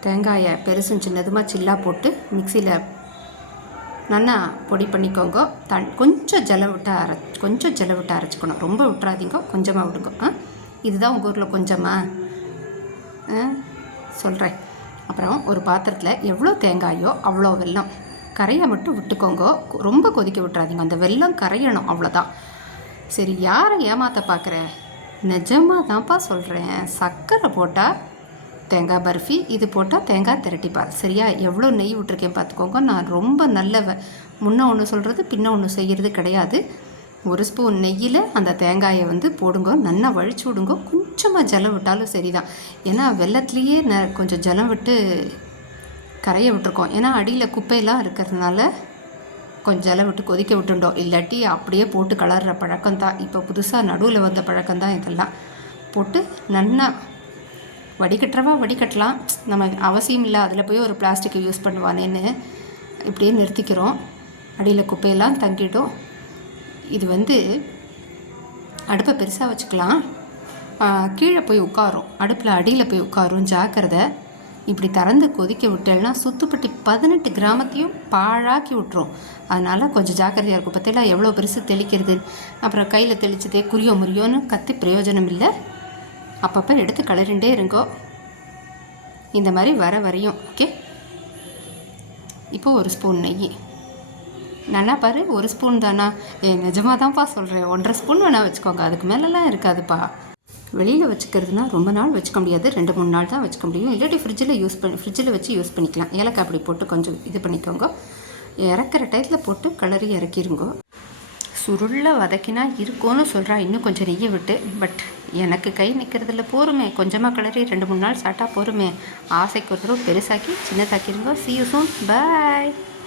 தேங்காயை பெருசும் சின்னதுமாக சில்லா போட்டு மிக்சியில் நல்லா பொடி பண்ணிக்கோங்க. தன் கொஞ்சம் ஜலம் விட்டு அரை கொஞ்சம் ஜலம் விட்டு அரைச்சிக்கணும். ரொம்ப விட்டுறாதீங்க. கொஞ்சமாக விடுங்க. ஆ? இதுதான் உங்கள் ஊரில் கொஞ்சமாக சொல்கிறேன் அப்புறம் ஒரு பாத்திரத்தில் எவ்வளோ தேங்காயோ அவ்வளோ வெல்லம். கரையை மட்டும் விட்டுக்கோங்க. ரொம்ப கொதிக்க விட்டுறாதீங்க. அந்த வெல்லம் கரையணும். அவ்வளோதான் சரி யாரை ஏமாற்ற பார்க்குற நிஜமாக தான்ப்பா சொல்கிறேன் சர்க்கரை போட்டால் தேங்காய் பர்ஃபி இது போட்டால் தேங்காய் திரட்டிப்பால் சரியா? எவ்வளோ நெய் விட்டுருக்கேன் பார்த்துக்கோங்க. நான் ரொம்ப நல்லவன் முன்ன ஒன்று சொல்கிறது பின்ன ஒன்று செய்கிறது கிடையாது. ஒரு ஸ்பூன் நெய்யில் அந்த தேங்காயை வந்து போடுங்க. நல்லா வழிச்சு விடுங்க. கொஞ்சமாக ஜலம் விட்டாலும் சரிதான். ஏன்னா வெள்ளத்துலேயே ந கொஞ்சம் ஜலம் விட்டு கரைய விட்டுருக்கோம். ஏன்னா அடியில் குப்பையெல்லாம் இருக்கிறதுனால கொஞ்சம் ஜலம் விட்டு கொதிக்க விட்டுண்டோம் இல்லாட்டி அப்படியே போட்டு கலர்ற பழக்கம் தான் இப்போ புதுசாக நடுவில் வந்த பழக்கம் தான் இதெல்லாம். போட்டு நல்லா வடிகட்டுறவா வடிகட்டலாம். நம்ம அவசியம் இல்லை. அதில் போய் ஒரு பிளாஸ்டிக்கை யூஸ் பண்ணுவானேன்னு இப்படியே நிறுத்திக்கிறோம். அடியில் குப்பையெல்லாம் தங்கிடும். இது வந்து அடுப்பை பெருசாக வச்சுக்கலாம். கீழே போய் உட்காரும். அடுப்பில் அடியில் போய் உட்காரும். ஜாக்கிரதை. இப்படி திறந்து கொதிக்க விட்டேன்னா சுத்துப்பட்டி பதினெட்டு கிராமத்தையும் பாழாக்கி விட்டுரும். அதனால் கொஞ்சம் ஜாக்கிரதையாக இருக்கும். பார்த்தீங்களா எவ்வளோ பெருசு தெளிக்கிறது? அப்புறம் கையில் தெளிச்சதே குறியோ முறியோன்னு கத்தி பிரயோஜனம் இல்லை. அப்பப்போ எடுத்து கலரிண்டே இருங்கோ. இந்த மாதிரி வர வரையும் ஓகே? இப்போ ஒரு ஸ்பூன் நெய். நல்லா பாரு ஒரு ஸ்பூன் தானா? ஏ நிஜமாக தான்ப்பா சொல்கிறேன் ஒன்றரை ஸ்பூன் வேணால் வச்சுக்கோங்க. அதுக்கு மேலெலாம் இருக்காதுப்பா. வெளியில் வச்சுக்கிறதுனா ரொம்ப நாள் வச்சுக்க முடியாது. ரெண்டு மூணு நாள் தான் வச்சுக்க முடியும். இல்லாட்டி ஃப்ரிட்ஜில் யூஸ் பண்ணி ஃப்ரிட்ஜில் வச்சு யூஸ் பண்ணிக்கலாம். ஏலக்காய் அப்படி போட்டு கொஞ்சம் இது பண்ணிக்கோங்க. இறக்குற டயத்தில் போட்டு கலரி இறக்கிருங்கோ. சுருளில் வதக்கினா இருக்கும்னு சொல்கிறா இன்னும் கொஞ்சம் நெய்யை விட்டு பட் எனக்கு கை நிற்கிறதுல போருமே. கொஞ்சமாக கிளறி ரெண்டு மூணு நாள் சாப்பிட்டா போருமே. ஆசைக்கு ஒரு பெருசாக்கி சின்னதாக்கிருங்க see you soon.